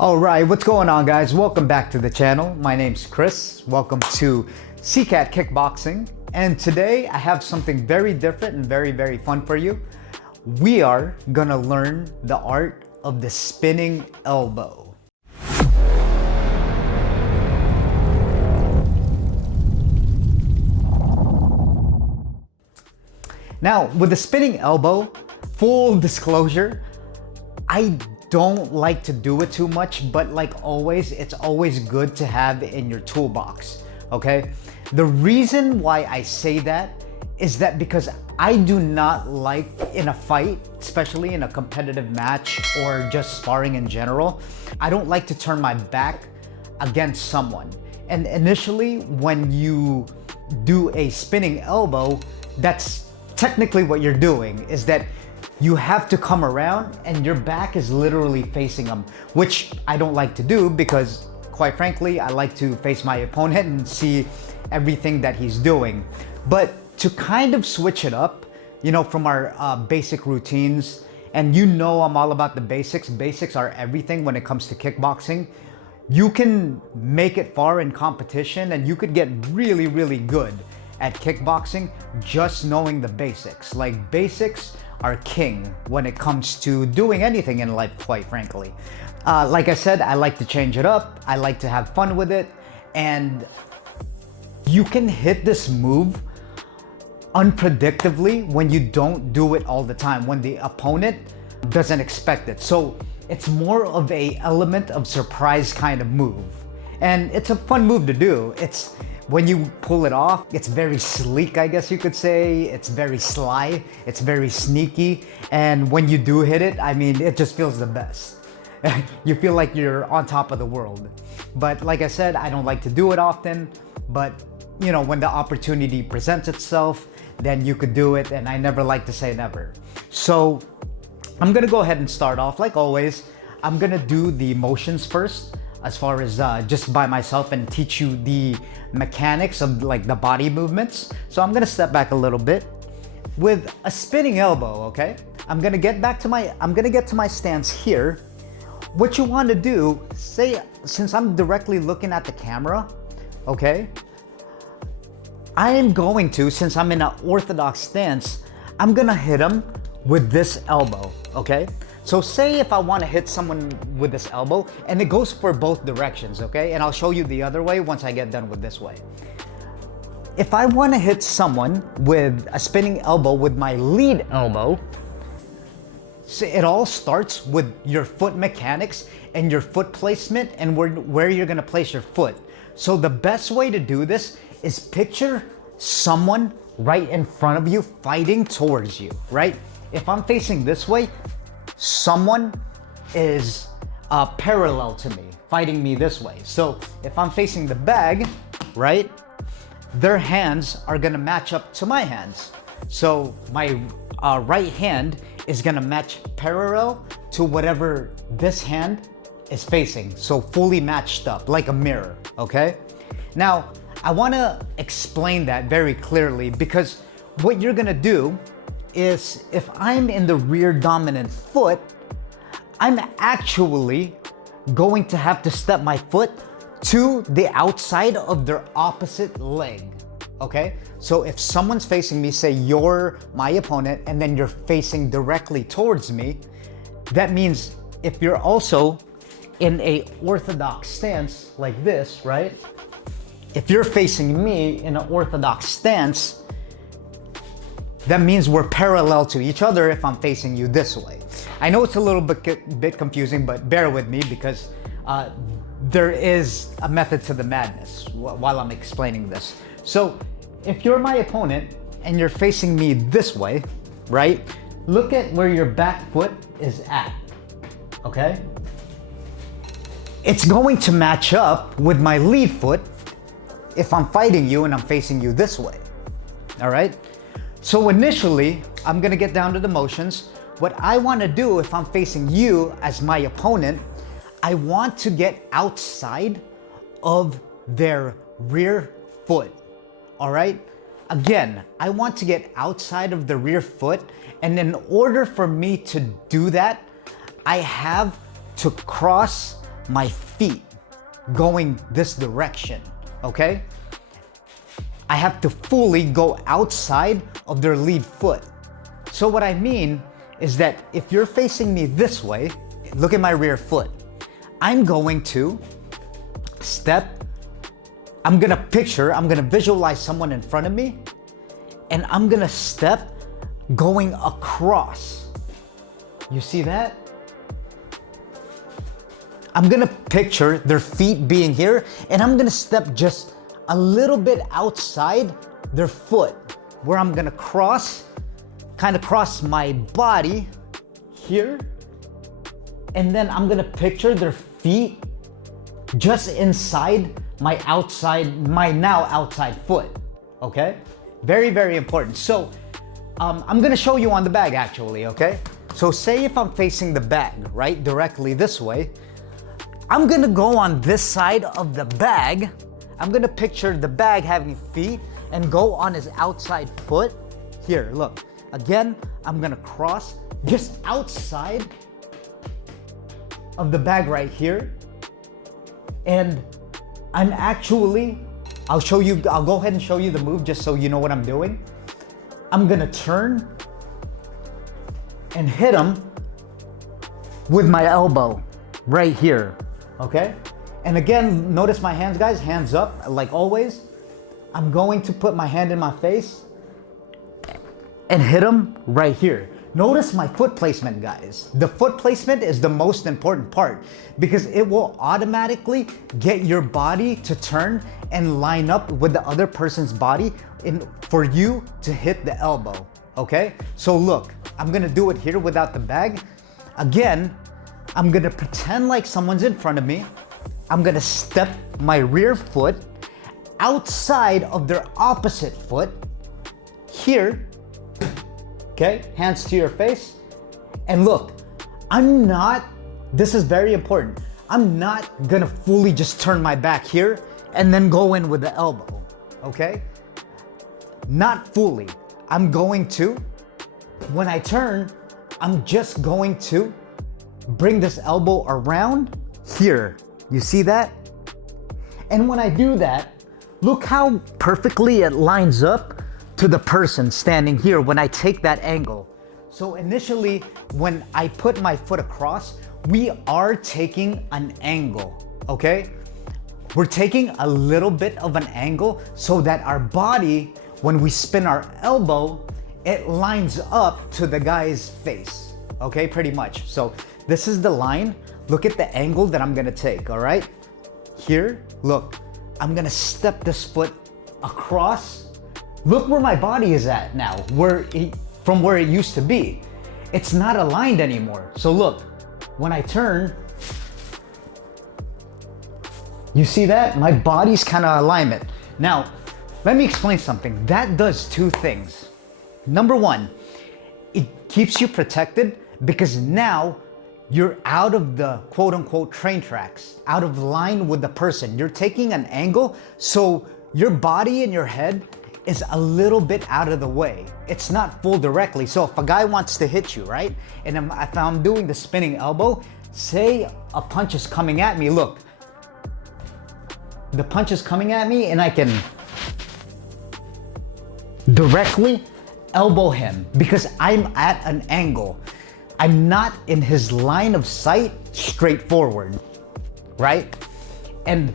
All right, what's going on, guys? Welcome back to the channel. My name's Chris. Welcome to Sicat Kickboxing. And today I have something very different and very fun for you. We are gonna learn the art of the spinning elbow. Now, with the spinning elbow, full disclosure, I don't like to do it too much, but like always, it's always good to have in your toolbox, okay? The reason why I say that is that because I do not like in a fight, especially in a competitive match or just sparring in general, I don't like to turn my back against someone. And initially, when you do a spinning elbow, that's technically what you're doing, is that you have to come around and your back is literally facing them, which I don't like to do because, quite frankly, I like to face my opponent and see everything that he's doing. But to kind of switch it up, you know, from our basic routines, and you know I'm all about the basics. Basics are everything when it comes to kickboxing. You can make it far in competition and you could get really good at kickboxing just knowing the basics. Like, basics are king when it comes to doing anything in life, quite frankly. Like I said, I like to change it up. I like to have fun with it. And you can hit this move unpredictably when you don't do it all the time, when the opponent doesn't expect it. So it's more of a element of surprise kind of move. And it's a fun move to do. It's when you pull it off, it's very sleek, I guess you could say. It's very sly, it's very sneaky. And when you do hit it, I mean, it just feels the best. You feel like you're on top of the world. But like I said, I don't like to do it often, but you know, when the opportunity presents itself, then you could do it, and I never like to say never. So I'm gonna go ahead and start off. Like always, I'm gonna do the motions first, as far as just by myself, and teach you the mechanics of like the body movements. So I'm gonna step back a little bit with a spinning elbow, okay? I'm gonna get to my stance here. What you want to do, say, since I'm directly looking at the camera, okay? I am going to, since I'm in an orthodox stance, I'm gonna hit him with this elbow, okay? So say if I want to hit someone with this elbow, and it goes for both directions, okay? And I'll show you the other way once I get done with this way. If I want to hit someone with a spinning elbow with my lead elbow, so it all starts with your foot mechanics and your foot placement and where you're going to place your foot. So the best way to do this is picture someone right in front of you fighting towards you, right? If I'm facing this way, someone is parallel to me, fighting me this way. So if I'm facing the bag, right, their hands are gonna match up to my hands. So my right hand is gonna match parallel to whatever this hand is facing. So fully matched up, like a mirror, okay? Now, I wanna explain that very clearly, because what you're gonna do is, if I'm in the rear dominant foot, I'm actually going to have to step my foot to the outside of their opposite leg, okay? So if someone's facing me, say you're my opponent, and then you're facing directly towards me, that means if you're also in a orthodox stance like this, right? If you're facing me in an orthodox stance, that means we're parallel to each other if I'm facing you this way. I know it's a little bit confusing, but bear with me, because there is a method to the madness while I'm explaining this. So if you're my opponent and you're facing me this way, right? Look at where your back foot is at, okay? It's going to match up with my lead foot if I'm fighting you and I'm facing you this way, all right? So initially, I'm gonna get down to the motions. What I wanna do if I'm facing you as my opponent, I want to get outside of their rear foot, all right? Again, I want to get outside of the rear foot, and in order for me to do that, I have to cross my feet going this direction, okay? I have to fully go outside of their lead foot. So what I mean is that if you're facing me this way, look at my rear foot. I'm going to step, I'm gonna visualize someone in front of me, and I'm gonna step going across. You see that? I'm gonna picture their feet being here, and I'm gonna step just a little bit outside their foot, where I'm gonna kind of cross my body here, and then I'm gonna picture their feet just inside my now outside foot, okay? Very, very important. So I'm gonna show you on the bag actually, okay? So say if I'm facing the bag, right, directly this way, I'm gonna go on this side of the bag. I'm gonna picture the bag having feet and go on his outside foot. Here, look. Again, I'm gonna cross just outside of the bag right here. And I'm actually, I'll go ahead and show you the move just so you know what I'm doing. I'm gonna turn and hit him with my elbow right here, okay? And again, notice my hands, guys, hands up, like always. I'm going to put my hand in my face and hit him right here. Notice my foot placement, guys. The foot placement is the most important part because it will automatically get your body to turn and line up with the other person's body for you to hit the elbow, okay? So look, I'm gonna do it here without the bag. Again, I'm gonna pretend like someone's in front of me. I'm gonna step my rear foot outside of their opposite foot here. Okay, hands to your face. And look, this is very important. I'm not gonna fully just turn my back here and then go in with the elbow, okay? Not fully. I'm going to, when I turn, I'm just going to bring this elbow around here. You see that? And when I do that, look how perfectly it lines up to the person standing here when I take that angle. So initially, when I put my foot across, we are taking an angle, okay? We're taking a little bit of an angle so that our body, when we spin our elbow, it lines up to the guy's face, okay, pretty much. So this is the line. Look at the angle that I'm gonna take, all right? Here, look, I'm gonna step this foot across. Look where my body is at now, from where it used to be. It's not aligned anymore. So look, when I turn, you see that? My body's kind of alignment. Now, let me explain something. That does two things. Number one, it keeps you protected because now you're out of the quote unquote train tracks, out of line with the person. You're taking an angle, so your body and your head is a little bit out of the way. It's not full directly. So if a guy wants to hit you, right? And if I'm doing the spinning elbow, say a punch is coming at me, look. The punch is coming at me and I can directly elbow him because I'm at an angle. I'm not in his line of sight straight forward, right? And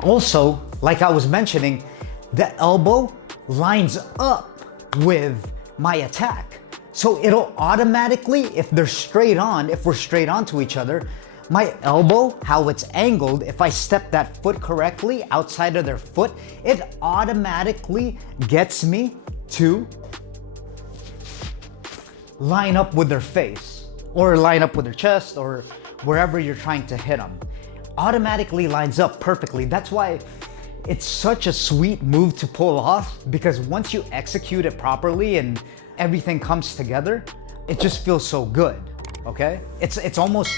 also, like I was mentioning, the elbow lines up with my attack. So it'll automatically, if we're straight on to each other, my elbow, how it's angled, if I step that foot correctly outside of their foot, it automatically gets me to line up with their face or line up with their chest or wherever you're trying to hit them. Automatically lines up perfectly. That's why it's such a sweet move to pull off, because once you execute it properly and everything comes together, it just feels so good, okay? It's almost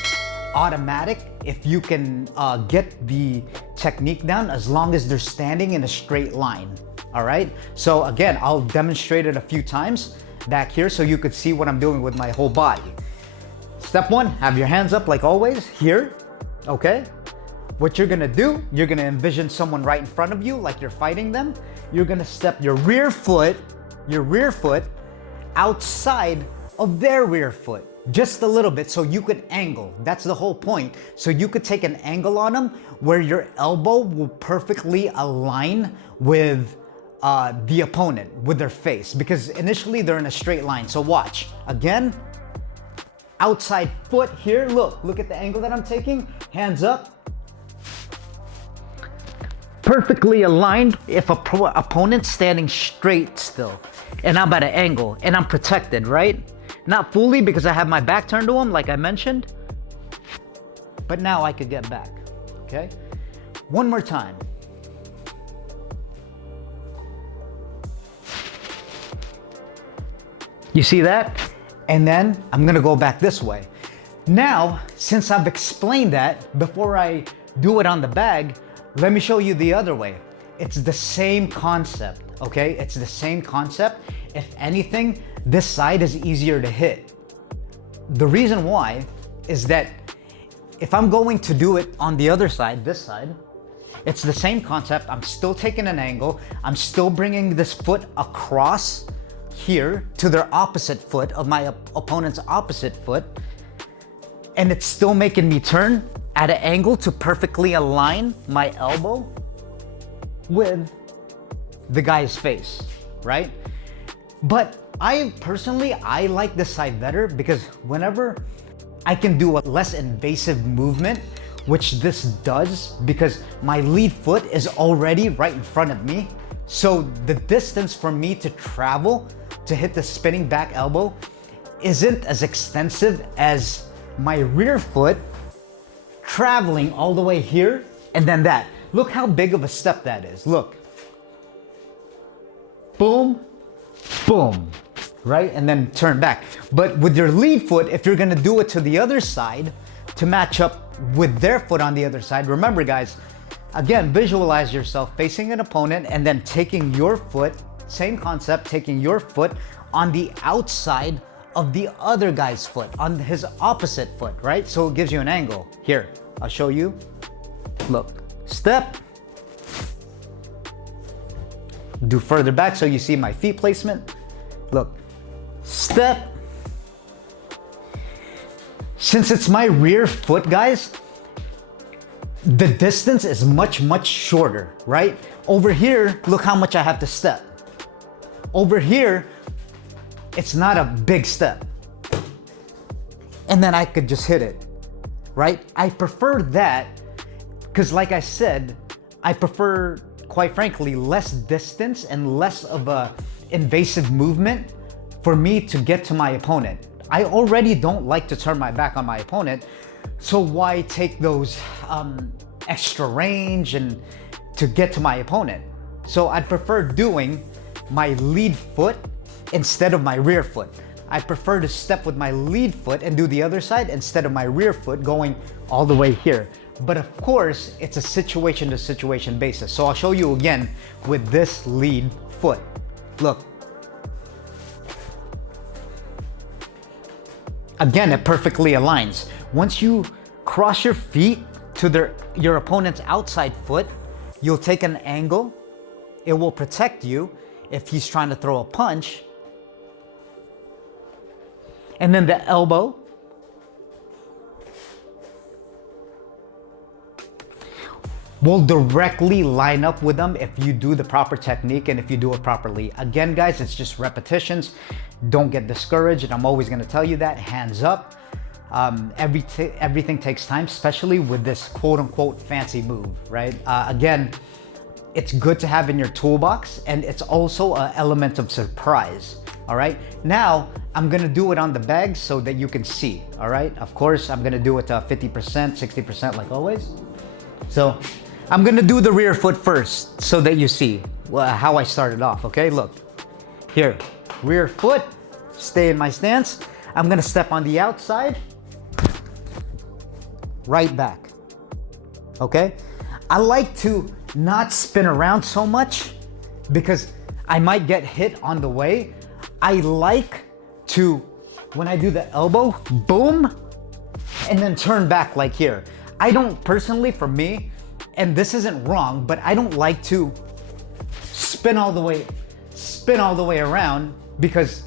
automatic if you can get the technique down as long as they're standing in a straight line, all right? So again, I'll demonstrate it a few times back here so you could see what I'm doing with my whole body. Step one, have your hands up like always, here. okay? What you're gonna do, you're gonna envision someone right in front of you like you're fighting them. You're gonna step your rear foot outside of their rear foot, just a little bit, so you could angle. That's the whole point. So you could take an angle on them where your elbow will perfectly align with the opponent, with their face, because initially they're in a straight line. So watch, again, outside foot here, look at the angle that I'm taking, hands up, perfectly aligned. If a opponent's standing straight still, and I'm at an angle, and I'm protected, right? Not fully because I have my back turned to him, like I mentioned, but now I could get back, okay? One more time. You see that? And then I'm gonna go back this way. Now, since I've explained that, before I do it on the bag, let me show you the other way. It's the same concept, okay? It's the same concept. If anything, this side is easier to hit. The reason why is that if I'm going to do it on the other side, this side, it's the same concept. I'm still taking an angle. I'm still bringing this foot across here to their opposite foot of my opponent's opposite foot. And it's still making me turn at an angle to perfectly align my elbow with the guy's face, right? But I personally like this side better because whenever I can do a less invasive movement, which this does because my lead foot is already right in front of me. So the distance for me to travel to hit the spinning back elbow isn't as extensive as my rear foot traveling all the way here and then that. Look how big of a step that is. Look. Boom, boom, right? And then turn back. But with your lead foot, if you're gonna do it to the other side to match up with their foot on the other side, remember guys, again, visualize yourself facing an opponent and then taking your foot, same concept, taking your foot on the outside of the other guy's foot, on his opposite foot, right? So it gives you an angle. Here, I'll show you. Look, step. Do further back so you see my feet placement. Look, step. Since it's my rear foot, guys, the distance is much, much shorter, right? Over here, look how much I have to step. Over here, it's not a big step. And then I could just hit it, right? I prefer that because like I said, I prefer, quite frankly, less distance and less of a invasive movement for me to get to my opponent. I already don't like to turn my back on my opponent, so why take those extra range and to get to my opponent? So I'd prefer doing my lead foot instead of my rear foot. I prefer to step with my lead foot and do the other side instead of my rear foot going all the way here. But of course, it's a situation to situation basis. So I'll show you again with this lead foot. Look. Again, it perfectly aligns. Once you cross your feet to your opponent's outside foot, you'll take an angle. It will protect you if he's trying to throw a punch. And then the elbow will directly line up with them if you do the proper technique and if you do it properly. Again, guys, it's just repetitions. Don't get discouraged, and I'm always gonna tell you that, hands up. Everything takes time, especially with this quote unquote fancy move, right? Again, it's good to have in your toolbox, and it's also an element of surprise, all right? Now, I'm gonna do it on the bag so that you can see, all right? Of course, I'm gonna do it 50%, 60% like always. So, I'm gonna do the rear foot first so that you see how I started off, okay? Look, here, rear foot, stay in my stance. I'm gonna step on the outside, right back, okay? I like to not spin around so much because I might get hit on the way. I like to, when I do the elbow, boom, and then turn back like here. I don't personally, for me, and this isn't wrong, but I don't like to spin all the way around, because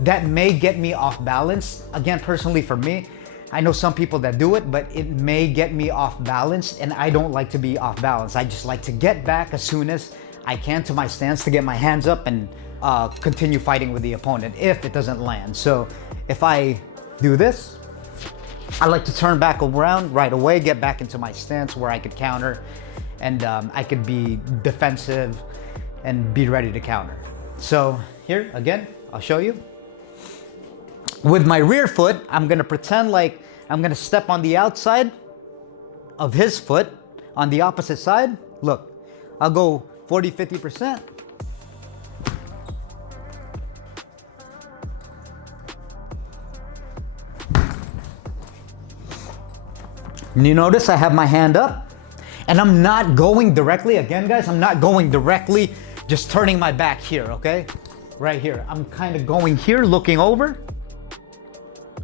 that may get me off balance. Again, personally for me, I know some people that do it, but it may get me off balance, and I don't like to be off balance. I just like to get back as soon as I can to my stance to get my hands up and continue fighting with the opponent if it doesn't land. So if I do this, I like to turn back around right away, get back into my stance where I could counter, and I could be defensive and be ready to counter. So here, again, I'll show you. With my rear foot, I'm gonna pretend like I'm gonna step on the outside of his foot on the opposite side. Look, I'll go 40-50%. And you notice I have my hand up, and I'm not going directly, again guys, I'm not going directly, just turning my back here, okay? Right here. I'm kind of going here, looking over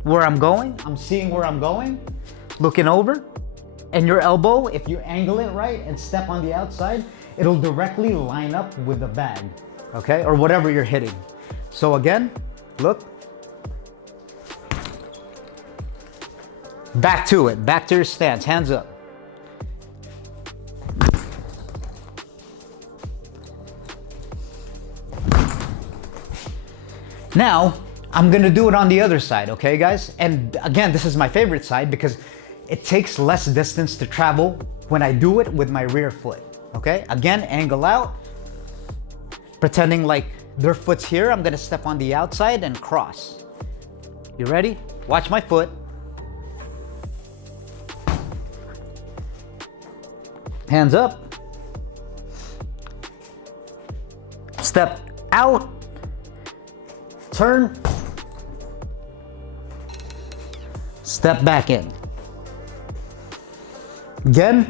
where I'm going. I'm seeing where I'm going, looking over. And your elbow, if you angle it right and step on the outside, it'll directly line up with the bag, okay? Or whatever you're hitting. So again, look. Back to it, back to your stance, hands up. Now, I'm gonna do it on the other side, okay guys? And again, this is my favorite side because it takes less distance to travel when I do it with my rear foot, okay? Again, angle out, pretending like their foot's here. I'm gonna step on the outside and cross. You ready? Watch my foot. Hands up. Step out. Turn. Step back in. Again.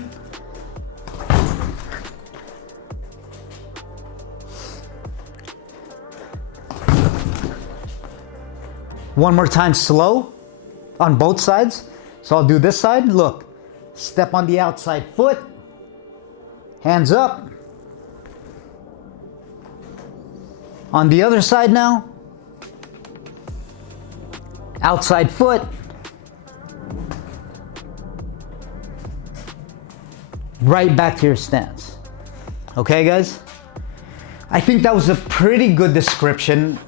One more time slow on both sides. So I'll do this side. Look, step on the outside foot. Hands up. On the other side now. Outside foot. Right back to your stance. Okay, guys? I think that was a pretty good description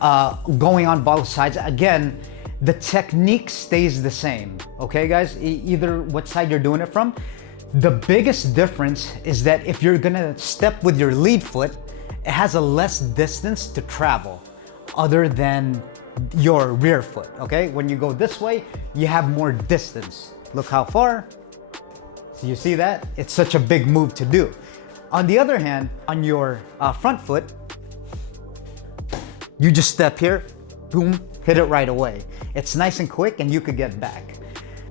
going on both sides. Again, the technique stays the same. Okay, guys? Either what side you're doing it from. The biggest difference is that if you're gonna step with your lead foot, it has a less distance to travel other than your rear foot, okay? When you go this way, you have more distance. Look how far. So you see that? It's such a big move to do. On the other hand, on your front foot, you just step here, boom, hit it right away. It's nice and quick and you could get back.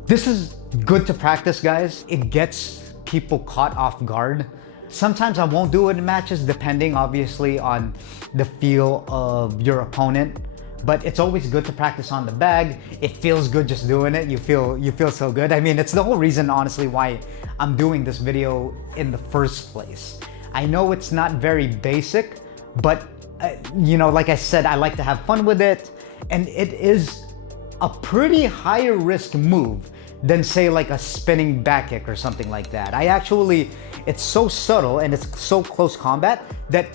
This is good to practice, guys. It gets people caught off guard. Sometimes I won't do it in matches, depending obviously on the feel of your opponent. But it's always good to practice on the bag. It feels good just doing it. You feel so good. I mean, it's the whole reason, honestly, why I'm doing this video in the first place. I know it's not very basic, but you know, like I said, I like to have fun with it, and it is a pretty higher risk move than say like a spinning back kick or something like that. It's so subtle and it's so close combat that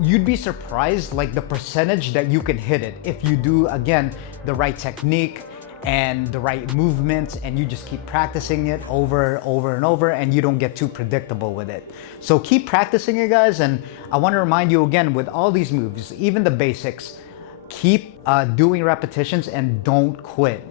you'd be surprised like the percentage that you can hit it if you do, again, the right technique and the right movements, and you just keep practicing it over and over, and you don't get too predictable with it. So keep practicing it, guys, and I want to remind you again, with all these moves, even the basics, keep doing repetitions and don't quit.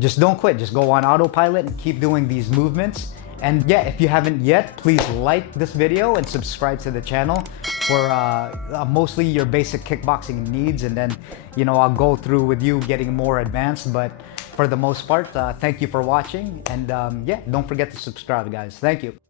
Just don't quit. Just go on autopilot and keep doing these movements. And yeah, if you haven't yet, please like this video and subscribe to the channel for mostly your basic kickboxing needs. And then, you know, I'll go through with you getting more advanced. But for the most part, thank you for watching. And yeah, don't forget to subscribe, guys. Thank you.